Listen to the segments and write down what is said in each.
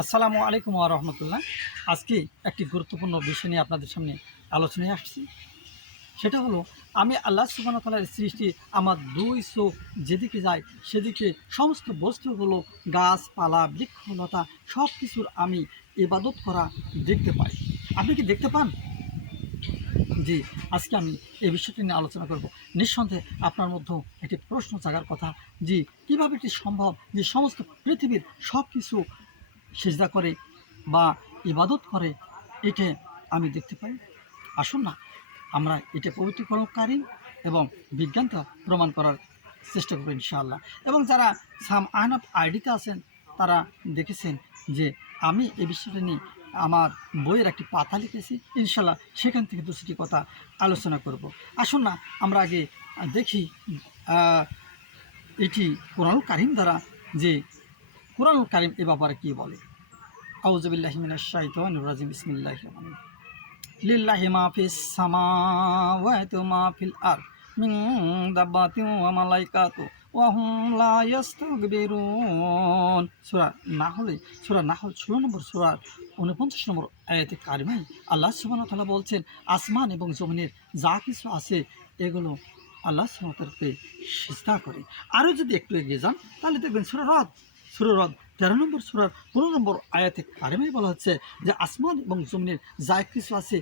আসসালামু আলাইকুম রহমতুল্লাহ। আজকে একটি গুরুত্বপূর্ণ বিষয় নিয়ে আপনাদের সামনে আলোচনায় আসছি। সেটা হলো, আমি আল্লাহ সুবাহতালার সৃষ্টি, আমার দুই চোখ যেদিকে যায় সেদিকে সমস্ত বস্তুগুলো, গাছপালা, বৃক্ষলতা সব কিছুর আমি ইবাদত করা দেখতে পাই। আপনি কি দেখতে পান? জি, আজকে আমি এই বিষয়টি নিয়ে আলোচনা করব। নিঃসন্দেহে আপনার মধ্যেও একটি প্রশ্ন জাগার কথা। জি, কীভাবে এটি সম্ভব যে সমস্ত পৃথিবীর সব কিছু সেজদা করে বা ইবাদত করে এটা আমি দেখতে পাই। আসুন না, আমরা এটা পবিত্রকরণকারী এবং বিজ্ঞানটা প্রমাণ করার চেষ্টা করব ইনশাআল্লাহ। এবং যারা সাম আইন অফ আইডিতে আছেন, তারা দেখেছেন যে আমি এ বিষয়টা নিয়ে আমার বইয়ের একটি পাতা লিখেছি ইনশাল্লাহ সেখান থেকে দুটি কথা আলোচনা করব। আসুন না, আমরা আগে দেখি এটি কোরআন কারিম দ্বারা যে কোরআন কারিম এ ব্যাপারে কী বলে? আউজবিল্লাহ মিনাশ শাইতানির রাজিম। বিসমিল্লাহির রহমানির রহিম। লিল্লাহি সামাওয়াতি ওয়া মা ফিল আরদ মিন দাব্বাতিন ওয়া মালাইকাতু ওয়া হুম লা ইয়াস্তাকবিরুন সূরা নাহলে, সূরা নাহল 16 নম্বর সূরার 49 নম্বর আয়াতে কারিমায় আল্লাহ সুবহানাহু ওয়া তাআলা বলছেন, আসমান এবং জমিনের যা কিছু আছে এগুলো আল্লাহ সুবহানাহু ওয়া তাআলাকে সিজদা করে। আরও যদি একটু এগিয়ে যান, তাহলে দেখবেন সূরা রদ সূরা রদ তেরো নম্বর সুরার পনেরো নম্বর আয়াতে কারিমাই বলা হচ্ছে যে আসমান এবং জমিনের যা কিছু আছে,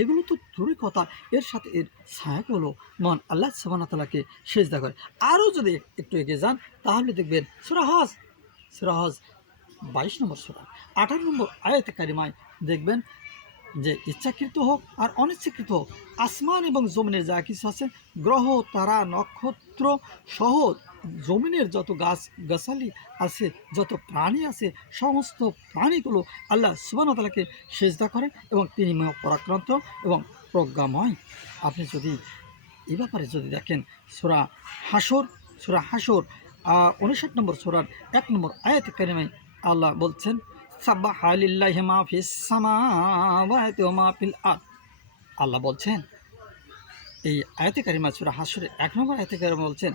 এগুলো তো দূরের কথা, এর সাথে এর ছায়াগুলো মন আল্লাহ সুবাহতালাকে সেজদা করে। আরও যদি একটু এগিয়ে যান, তাহলে দেখবেন সুরা হজ সুরা হজ বাইশ নম্বর সুরা। আঠারো নম্বর আয়াতে কারিমায় দেখবেন যে ইচ্ছাকৃত হোক আর অনিচ্ছাকৃত হোক, আসমান এবং জমিনের যা কিছু আছে, গ্রহ, তারা, নক্ষত্র সহ জমিনের যত গাছ, গাছালি আছে, যত প্রাণী আছে, সমস্ত প্রাণীগুলো আল্লাহ সুবানতালাকে সেজদা করে এবং তিনি পরাক্রান্ত এবং প্রজ্ঞাময়। আপনি যদি এ ব্যাপারে যদি দেখেন, সুরা হাসর সুরা হাসর উনষাট নম্বর সুরার এক নম্বর আয়াত কারিমাই আল্লাহ বলছেন, সাব্বাহ আল্লাহ বলছেন, এই আয়াতে কারিমা সুরা হাসরের এক নম্বর আয়াতে বলছেন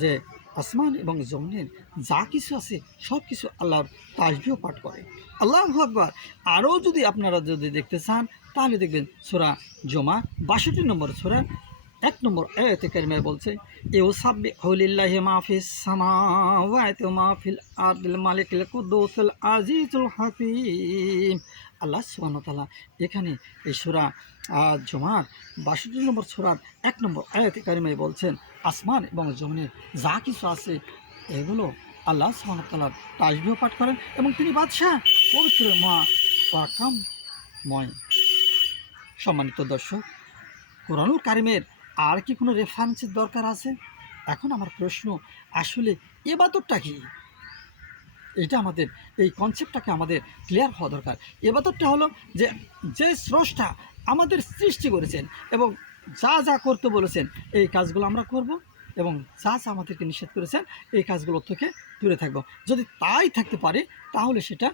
যে আসমান এবং জমিনের যা কিছু আছে, সব কিছু আল্লাহর তাসবিও পাঠ করে। আল্লাহ আকবর। আরও যদি আপনারা যদি দেখতে চান, তাহলে দেখবেন সোরা জমা বাষট্টি নম্বর সোরা, এক নম্বর আয়াতে কারিমায় বলছে এও সাব্বে হলিল্লাহি মাহফিস সামাওয়াতি ওয়া মাহফিল আরদিল মালিকুল কুদ্দুসুল আজিজুল হাকিম। আল্লাহ ওয়া এখানে এই সূরা জমার বাষট্টি নম্বর সূরার এক নম্বর আয়াতে কারিমায় বলছেন, আসমান এবং জমিনের যা কিছু আছে এগুলো আল্লাহ ওয়া তাআলার পাঠ করেন এবং তিনি বাদশাহ পবিত্র মা পরাক্রমময় সম্মানিত দর্শক, কোরআনুল কারিমের আর কি কোনো রেফারেন্সের দরকার আছে? এখন আমার প্রশ্ন, আসলে এবাদতটা কি? এটা আমাদের, এই কনসেপ্টটাকে আমাদের ক্লিয়ার হওয়া দরকার। এবাদতটা হলো যে যে স্রষ্টা আমাদের সৃষ্টি করেছেন এবং যা যা করতে বলেছেন, এই কাজগুলো আমরা করব এবং যা যা আমাদেরকে নিষেধ করেছেন, এই কাজগুলো থেকে দূরে থাকব। যদি তাই থাকতে পারে, তাহলে সেটা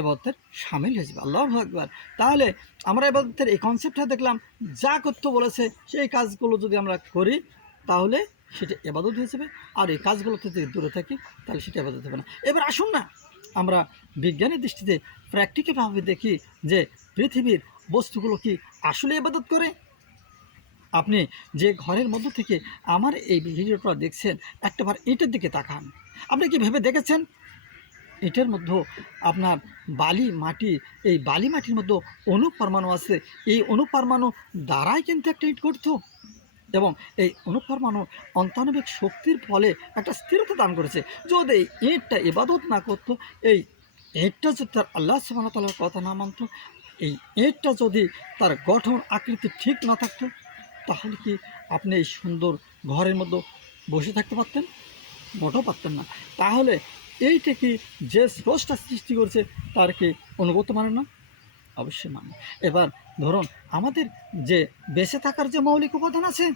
এবাদতের সামিল হয়ে যাবে। আল্লাহ একবার তাহলে আমরা এবাদতের এই কনসেপ্টটা দেখলাম, যা করতে বলেছে, সেই কাজগুলো যদি আমরা করি, তাহলে সেটা এবাদত হয়ে যাবে আর এই কাজগুলো থেকে যদি দূরে থাকি, তাহলে সেটা এবাদত হবে না। এবার আসুন না, আমরা বিজ্ঞানের দৃষ্টিতে প্র্যাকটিক্যালভাবে দেখি যে পৃথিবীর বস্তুগুলো কি আসলে এবাদত করে। আপনি যে ঘরের মধ্য থেকে আমার এই ভিডিওটা দেখছেন একটাবার ইটের দিকে তাকান। আপনি কি ভেবে দেখেছেন? ইটের মধ্যে আপনার বালি, মাটি, এই বালি মাটির মধ্যে অনুপরমাণু আছে। এই অনুপরমাণু দ্বারাই কিন্তু একটা ইট করতো এবং এই অনুপরমাণু অন্তানবিক শক্তির ফলে একটা স্থিরতা দান করেছে। যদি এই ইঁটটা ইবাদত না করতো, এই ইঁটটা যদি তার আল্লাহ সুবাহতালার কথা না মানত, এই ইঁটটা যদি তার গঠন আকৃতি ঠিক না থাকতো, তাহলে কি আপনি এই সুন্দর ঘরের মধ্যে বসে থাকতে পারতেন? মোটেও পারতেন না। তাহলে এইটা কি যে স্রষ্টা সৃষ্টি করেছে, তার কি অনুগত মানে না? অবশ্যই মানে এবার ধরুন আমাদের যে বেঁচে থাকার যে মৌলিক উপাদান আছে,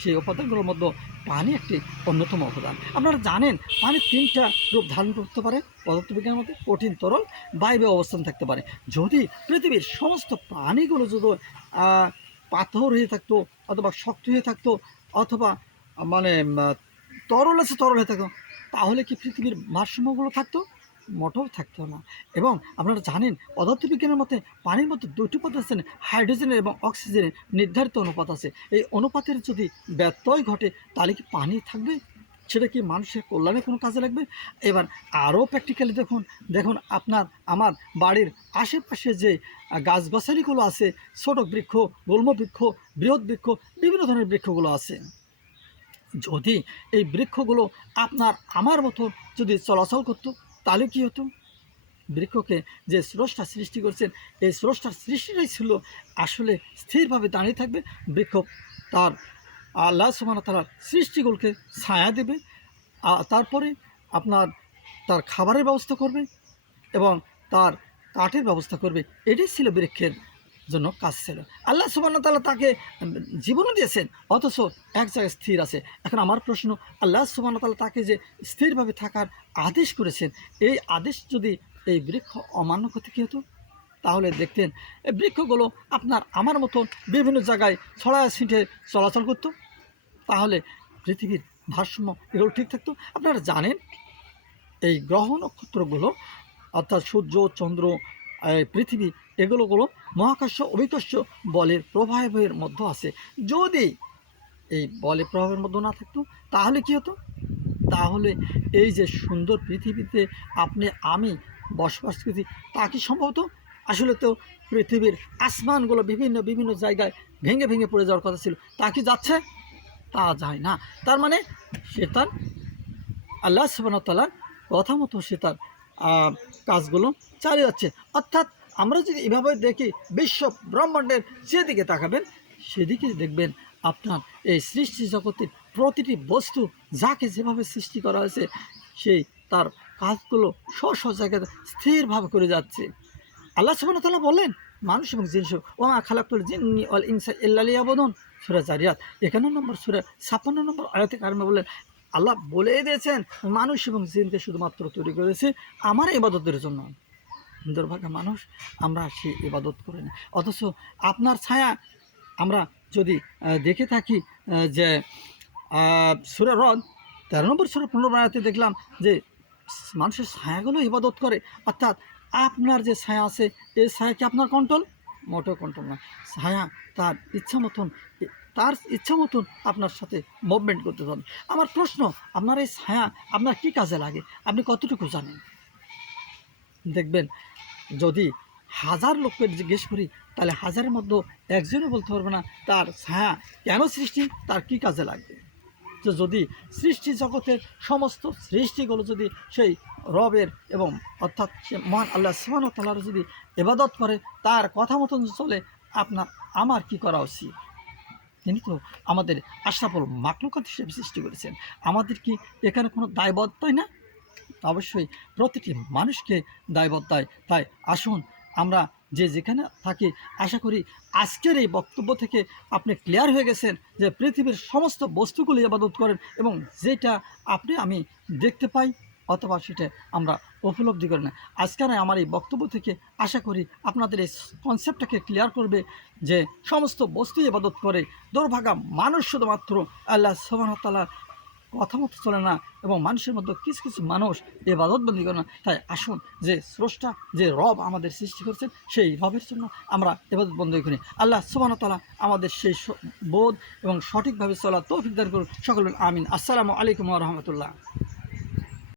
সেই উপাদানগুলোর মধ্যে পানি একটি অন্যতম উপাদান। আপনারা জানেন, পানি তিনটা রূপ ধারণ করতে পারে, পদার্থবিজ্ঞানের মধ্যে কঠিন তরল বায়বে অবস্থান থাকতে পারে। যদি পৃথিবীর সমস্ত প্রাণীগুলো যদি পাথর হয়ে থাকতো অথবা শক্ত হয়ে থাকতো অথবা মানে তরল আছে তরল হয়ে থাকতো, তাহলে কি পৃথিবীর ভারসাম্যগুলো থাকতো? মোটেও থাকতো না। এবং আপনারা জানেন, পদার্থবিজ্ঞানের মতে পানির মধ্যে দুটি পদার্থ আছে হাইড্রোজেনের এবং অক্সিজেনের নির্ধারিত অনুপাত আছে। এই অনুপাতের যদি ব্যত্যয় ঘটে, তাহলে কি পানি থাকবে? সেটা কি মানুষের কল্যাণে কোনো কাজে লাগবে? এবার আরও প্র্যাকটিক্যালি দেখুন দেখুন আপনার, আমার বাড়ির আশেপাশে যে গাছগাছালিগুলো আছে, ছোট বৃক্ষ, গুল্ম বৃক্ষ, বৃহৎ বৃক্ষ, বিভিন্ন ধরনের বৃক্ষগুলো আছে। যদি এই বৃক্ষগুলো আপনার, আমার মতো যদি চলাচল করতো তাহলে কি হতো? বৃক্ষকে যে স্রষ্টা সৃষ্টি করছেন, এই স্রষ্টার সৃষ্টিটাই ছিল আসলে স্থিরভাবে দাঁড়িয়ে থাকবে। বৃক্ষ তার আল্লাহ সুমান তার সৃষ্টিগুলোকে ছায়া দেবে। তারপরে আপনার তার খাবারের ব্যবস্থা করবে এবং তার কাঠের ব্যবস্থা করবে। এটাই ছিল বৃক্ষের জন্য কাজ ছিল। আল্লাহ সুবান তালা তাকে জীবনও দিয়েছেন, অথচ এক জায়গায় স্থির আছে। এখন আমার প্রশ্ন, আল্লাহ সুবান তালা তাকে যে স্থিরভাবে থাকার আদেশ করেছেন, এই আদেশ যদি এই বৃক্ষ অমান্য করতে কী হতো? তাহলে দেখতেন, এই বৃক্ষগুলো আপনার আমার মতন বিভিন্ন জায়গায় ছড়া ছিটে চলাচল করতো। তাহলে পৃথিবীর ভারসাম্য এগুলো ঠিক থাকতো। আপনারা জানেন, এই গ্রহ নক্ষত্রগুলো, অর্থাৎ সূর্য, চন্দ্র, এই পৃথিবী এগুলোগুলো মহাকাশ অভিকর্ষ বলের প্রভাবের মধ্যে আছে। যদি এই বলের প্রভাবের মধ্যে না থাকতো, তাহলে কি হতো? তাহলে এই যে সুন্দর পৃথিবীতে আপনি, আমি বসবাস করছি, তা কি সম্ভব হতো? আসলে তো পৃথিবীর আসমানগুলো বিভিন্ন বিভিন্ন জায়গায় ভেঙে ভেঙে পড়ে যাওয়ার কথা ছিল। তা কি যাচ্ছে? তা যায় না। তার মানে সে তার আল্লাহ সুবাহতালার কথা মতো সে তার কাজগুলো চালিয়ে যাচ্ছে। অর্থাৎ আমরা যদি এভাবে দেখি, বিশ্ব ব্রহ্মাণ্ডের যেদিকে তাকাবেন, সেদিকে দেখবেন আপনার এই সৃষ্টি জগতের প্রতিটি বস্তু যাকে যেভাবে সৃষ্টি করা হয়েছে, সেই তার কাজগুলো স্ব স্ব জায়গায় স্থিরভাবে করে যাচ্ছে। আল্লাহ সুবাহ তালা বললেন, মানুষ এবং জিনিস ওমা খালাকুল জিন্নি অল ইনসা ইল্লালিয়াবদন সুরা জারিয়াত, একান্ন নম্বর সুরা, ছাপ্পান্ন নম্বর আয়াতে কারণে বললেন, আল্লাহ বলেই দিয়েছেন, মানুষ এবং জিনকে শুধুমাত্র তৈরি করেছে আমার ইবাদতের জন্য। দুর্ভাগ্য মানুষ, আমরা সে ইবাদত করি না। অথচ আপনার ছায়া, আমরা যদি দেখে থাকি যে সুরা রদ, তেরো নম্বর সুরা পনেরো আয়াতে দেখলাম যে, মানুষের ছায়াগুলো ইবাদত করে। অর্থাৎ আপনার যে ছায়া আছে, এই ছায়া কি আপনার কন্ট্রোল? মোটেও কন্ট্রোল না ছায়া তার ইচ্ছা মতন, তার ইচ্ছা মতন আপনার সাথে মুভমেন্ট করতে হবে। আমার প্রশ্ন, আপনার এই ছায়া আপনার কি কাজে লাগে? আপনি কতটুকু জানেন? দেখবেন, যদি হাজার লোককে জিজ্ঞেস করি, তাহলে হাজারের মধ্যে একজনও বলতে পারবে না তার ছায়া কেন সৃষ্টি, তার কি কাজে লাগবে? তো যদি সৃষ্টি জগতের সমস্ত সৃষ্টিগুলো যদি সেই রবের এবং অর্থাৎ সে মহান আল্লাহ সুবাহ তালার যদি এবাদত করে, তার কথা মতন চলে, আপনার, আমার কি করা উচিত? তিনি তো, আমাদের আশরাফুল মাকলুকাত হিসেবে সৃষ্টি করেছেন। আমাদের কি এখানে কোনো দায়বদ্ধতাই না? অবশ্যই প্রতিটি মানুষকে দায়বদ্ধতায় তাই আসুন আমরা যে যেখানে থাকি, আশা করি আজকের এই বক্তব্য থেকে আপনি ক্লিয়ার হয়ে গেছেন যে পৃথিবীর সমস্ত বস্তুগুলি ইবাদত করেন এবং যেটা আপনি আমি দেখতে পাই অথবা সেটা আমরা উপলব্ধি করি না। আজকের আমার এই বক্তব্য থেকে আশা করি আপনাদের এই কনসেপ্টটাকে ক্লিয়ার করবে যে সমস্ত বস্তুই ইবাদত করে, দুর্ভাগা মানুষ শুধুমাত্র আল্লাহ সোবানতালার কথা মতো চলে না এবং মানুষের মধ্যে কিছু কিছু মানুষ এবাদতবন্দি করে না। তাই আসুন যে স্রষ্টা, যে রব আমাদের সৃষ্টি করছেন, সেই রবের জন্য আমরা এবাদতবন্দি করি। আল্লাহ সুবানতালা আমাদের সেই বোধ এবং সঠিকভাবে চলা তৌফিকদার করুন। সকল আমিন। আসসালামু আলাইকুম রহমতুল্লাহ।